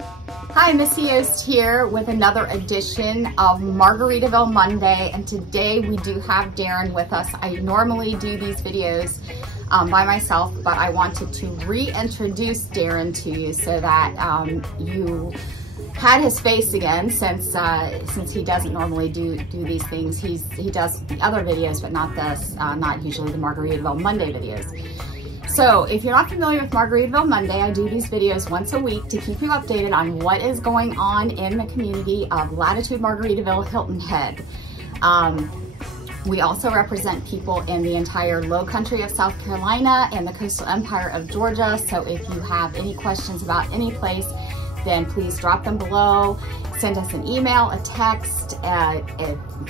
Hi, Missy Yost here with another edition of Margaritaville Monday, and today we do have Darren with us. I normally do these videos by myself, but I wanted to reintroduce Darren to you so that you had his face again, since he doesn't normally do these things. He does the other videos, but not this, not usually the Margaritaville Monday videos. So if you're not familiar with Margaritaville Monday, I do these videos once a week to keep you updated on what is going on in the community of Latitude Margaritaville Hilton Head. We also represent people in the entire low country of South Carolina and the coastal empire of Georgia. So if you have any questions about any place, then please drop them below. Send us an email, a text,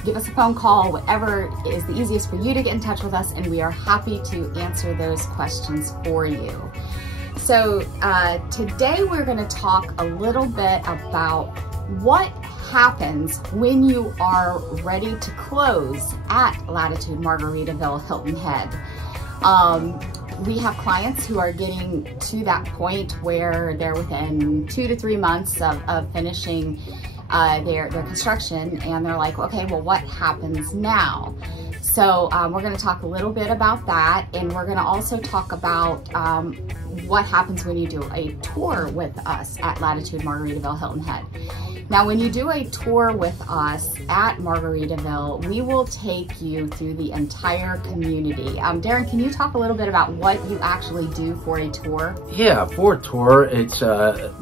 give us a phone call, whatever is the easiest for you to get in touch with us, and we are happy to answer those questions for you. So today we're going to talk a little bit about what happens when you are ready to close at Latitude Margaritaville Hilton Head. We have clients who are getting to that point where they're within 2 to 3 months of finishing their construction, and they're like, okay, well, what happens now? So we're going to talk a little bit about that, and we're going to also talk about what happens when you do a tour with us at Latitude Margaritaville Hilton Head. Now, when you do a tour with us at Margaritaville, we will take you through the entire community. Darren, can you talk a little bit about what you actually do for a tour? Yeah, for a tour, it's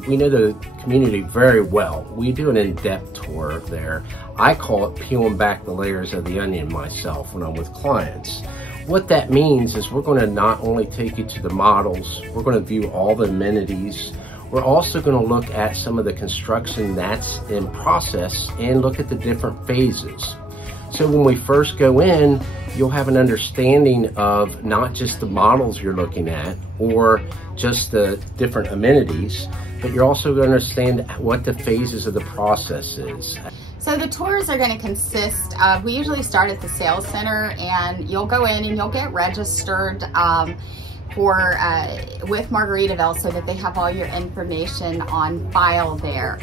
we know the community very well. We do an in-depth tour there. I call it peeling back the layers of the onion myself when I'm with clients. What that means is we're going to not only take you to the models, we're going to view all the amenities. We're also going to look at some of the construction that's in process and look at the different phases. So when we first go in, you'll have an understanding of not just the models you're looking at or just the different amenities, but you're also going to understand what the phases of the process is. So the tours are going to consist of, we usually start at the sales center, and you'll go in and you'll get registered with Margaritaville so that they have all your information on file there.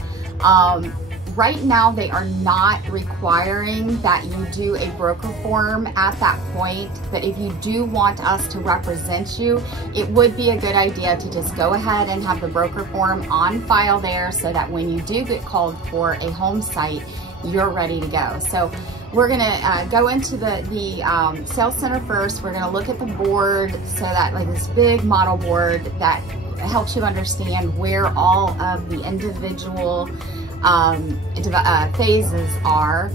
Right now, they are not requiring that you do a broker form at that point, but if you do want us to represent you, it would be a good idea to just go ahead and have the broker form on file there so that when you do get called for a home site, you're ready to go. So we're gonna go into the sales center first. We're gonna look at the board, so that, like, this big model board that helps you understand where all of the individual phases are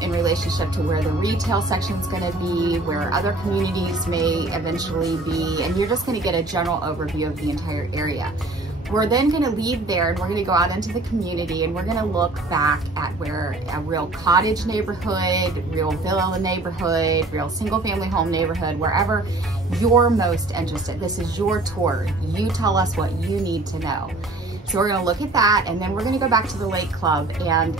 in relationship to where the retail section is going to be, where other communities may eventually be, and you're just going to get a general overview of the entire area. We're then going to leave there and we're going to go out into the community, and we're going to look back at where a real cottage neighborhood, real villa neighborhood, real single family home neighborhood, wherever you're most interested. This is your tour. You tell us what you need to know. So we're gonna look at that, and then we're gonna go back to the lake club, and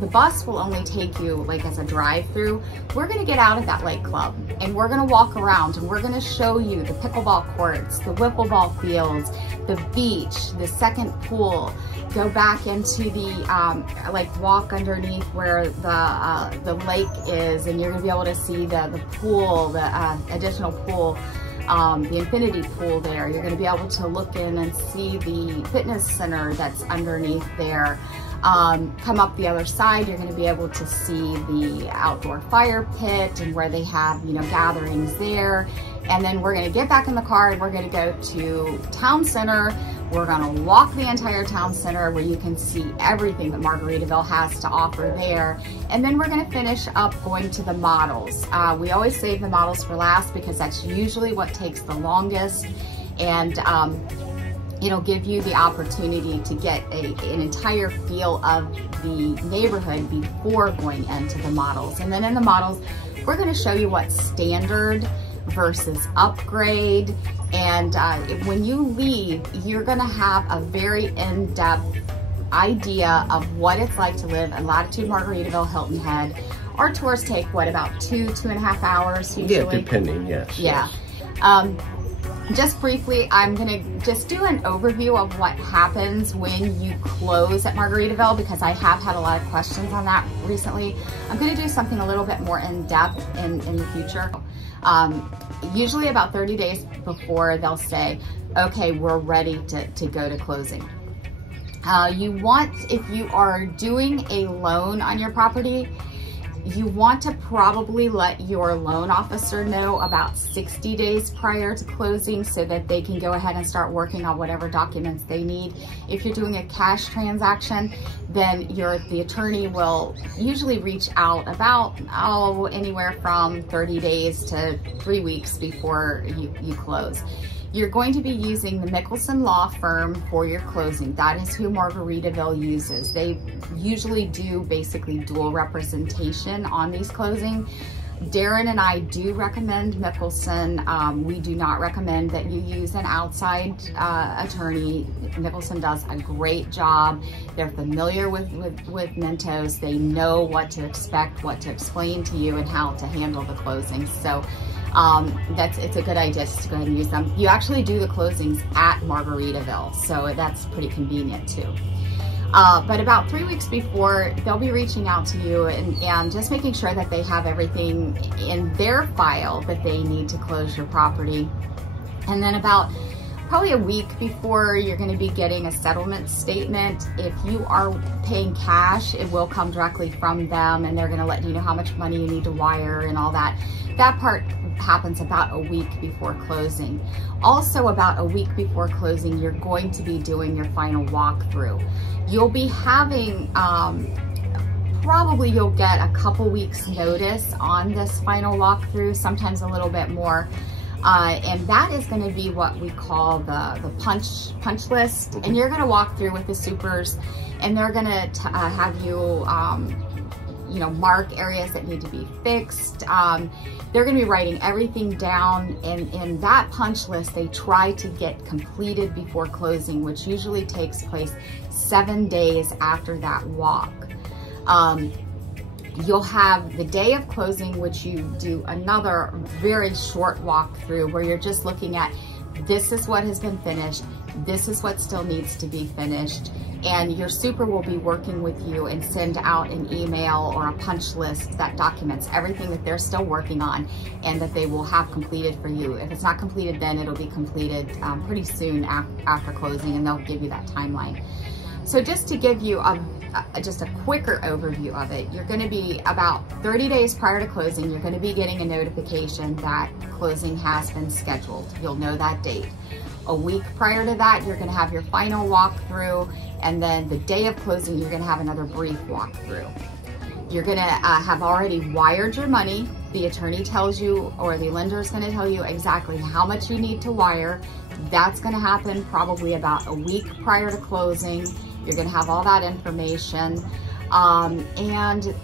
the bus will only take you like as a drive-through. We're gonna get out at that lake club, and we're gonna walk around, and we're gonna show you the pickleball courts, the wiffle ball fields, the beach, the second pool, go back into the, like, walk underneath where the lake is, and you're gonna be able to see the pool, the additional pool, the infinity pool there. You're going to be able to look in and see the fitness center that's underneath there. Come up the other side, you're going to be able to see the outdoor fire pit and where they have, you know, gatherings there. And then we're going to get back in the car and we're going to go to town center. We're going to walk the entire town center where you can see everything that Margaritaville has to offer there. And then we're going to finish up going to the models. We always save the models for last because that's usually what takes the longest, and it'll give you the opportunity to get an entire feel of the neighborhood before going into the models. And then in the models, we're going to show you what's standard versus upgrade. And when you leave, you're gonna have a very in-depth idea of what it's like to live in Latitude Margaritaville Hilton Head. Our tours take, what, about 2.5 hours usually? Yeah, depending, yes. Yeah. Yes. Just briefly, I'm gonna just do an overview of what happens when you close at Margaritaville, because I have had a lot of questions on that recently. I'm gonna do something a little bit more in depth in the future. Usually about 30 days before, they'll say, okay, we're ready to go to closing. If you are doing a loan on your property, you want to probably let your loan officer know about 60 days prior to closing so that they can go ahead and start working on whatever documents they need. If you're doing a cash transaction, then the attorney will usually reach out about anywhere from 30 days to 3 weeks before you close. You're going to be using the Mickelson Law Firm for your closing. That is who Margaritaville uses. They usually do basically dual representation on these closing. Darren and I do recommend Mickelson. We do not recommend that you use an outside attorney. Mickelson does a great job. They're familiar with Mentos. They know what to expect, what to explain to you, and how to handle the closing. So it's a good idea just to go ahead and use them. You actually do the closings at Margaritaville, so that's pretty convenient too. But about 3 weeks before, they'll be reaching out to you and just making sure that they have everything in their file that they need to close your property. And then about probably a week before, you're going to be getting a settlement statement. If you are paying cash, it will come directly from them, and they're going to let you know how much money you need to wire and all that. That part happens about a week before closing. Also, about a week before closing, you're going to be doing your final walkthrough. You'll be having, probably you'll get a couple weeks notice on this final walkthrough, sometimes a little bit more. And that is going to be what we call the punch list. And you're going to walk through with the supers, and they're going to have you, mark areas that need to be fixed. They're going to be writing everything down, and in that punch list, they try to get completed before closing, which usually takes place 7 days after that walk. You'll have the day of closing, which you do another very short walkthrough where you're just looking at, this is what has been finished, this is what still needs to be finished, and your super will be working with you and send out an email or a punch list that documents everything that they're still working on and that they will have completed for you. If it's not completed then, it'll be completed pretty soon after closing, and they'll give you that timeline. So just to give you just a quicker overview of it, you're going to be about 30 days prior to closing, you're going to be getting a notification that closing has been scheduled. You'll know that date. A week prior to that, you're going to have your final walkthrough, and then the day of closing, you're going to have another brief walkthrough. You're going to have already wired your money. The attorney tells you, or the lender is going to tell you exactly how much you need to wire. That's going to happen probably about a week prior to closing. You're going to have all that information. And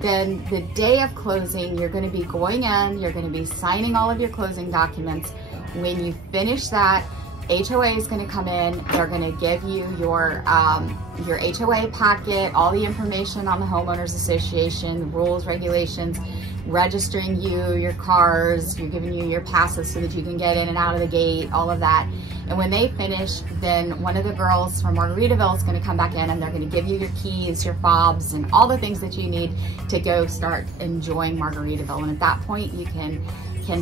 then the day of closing, you're going to be going in, you're going to be signing all of your closing documents. When you finish that, HOA is going to come in. They're going to give you your HOA packet, all the information on the homeowners association, the rules, regulations, registering you, your cars, you're giving you your passes so that you can get in and out of the gate, all of that. And when they finish, then one of the girls from Margaritaville is going to come back in, and they're going to give you your keys, your fobs, and all the things that you need to go start enjoying Margaritaville. And at that point, you can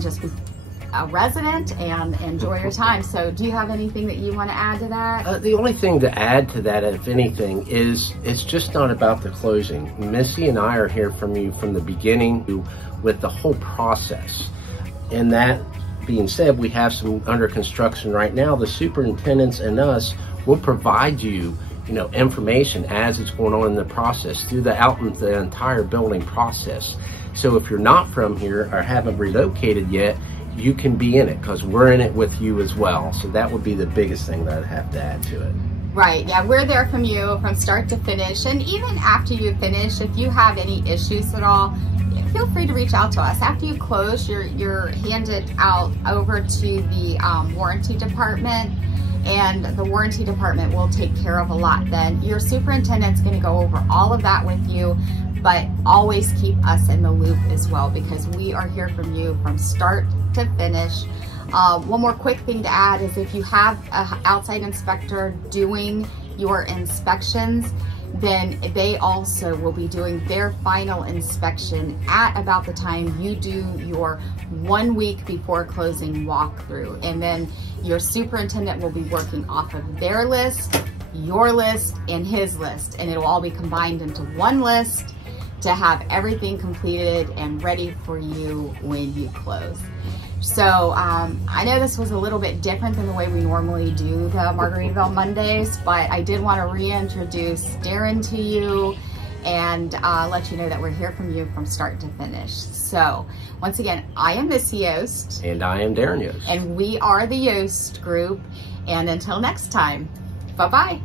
just be a resident and enjoy your time. So do you have anything that you want to add to that? The only thing to add to that, if anything, is it's just not about the closing. Missy and I are here from you from the beginning with the whole process. And that being said, we have some under construction right now. The superintendents and us will provide you, information as it's going on in the process through the entire building process. So if you're not from here or haven't relocated yet, you can be in it because we're in it with you as well. So that would be the biggest thing that I'd have to add to it. Right, yeah, we're there from you from start to finish. And even after you finish, if you have any issues at all, feel free to reach out to us. After you close, you're handed out over to the warranty department, and the warranty department will take care of a lot then. Your superintendent's going to go over all of that with you, but always keep us in the loop as well, because we are here from you from start to finish. One more quick thing to add is if you have an outside inspector doing your inspections, then they also will be doing their final inspection at about the time you do your 1 week before closing walkthrough. And then your superintendent will be working off of their list, your list, and his list. And it'll all be combined into one list to have everything completed and ready for you when you close. So I know this was a little bit different than the way we normally do the Margaritaville Mondays, but I did want to reintroduce Darren to you and let you know that we're here from you from start to finish. So once again, I am Missy Yost. And I am Darren Yost. And we are the Yost Group. And until next time, bye-bye.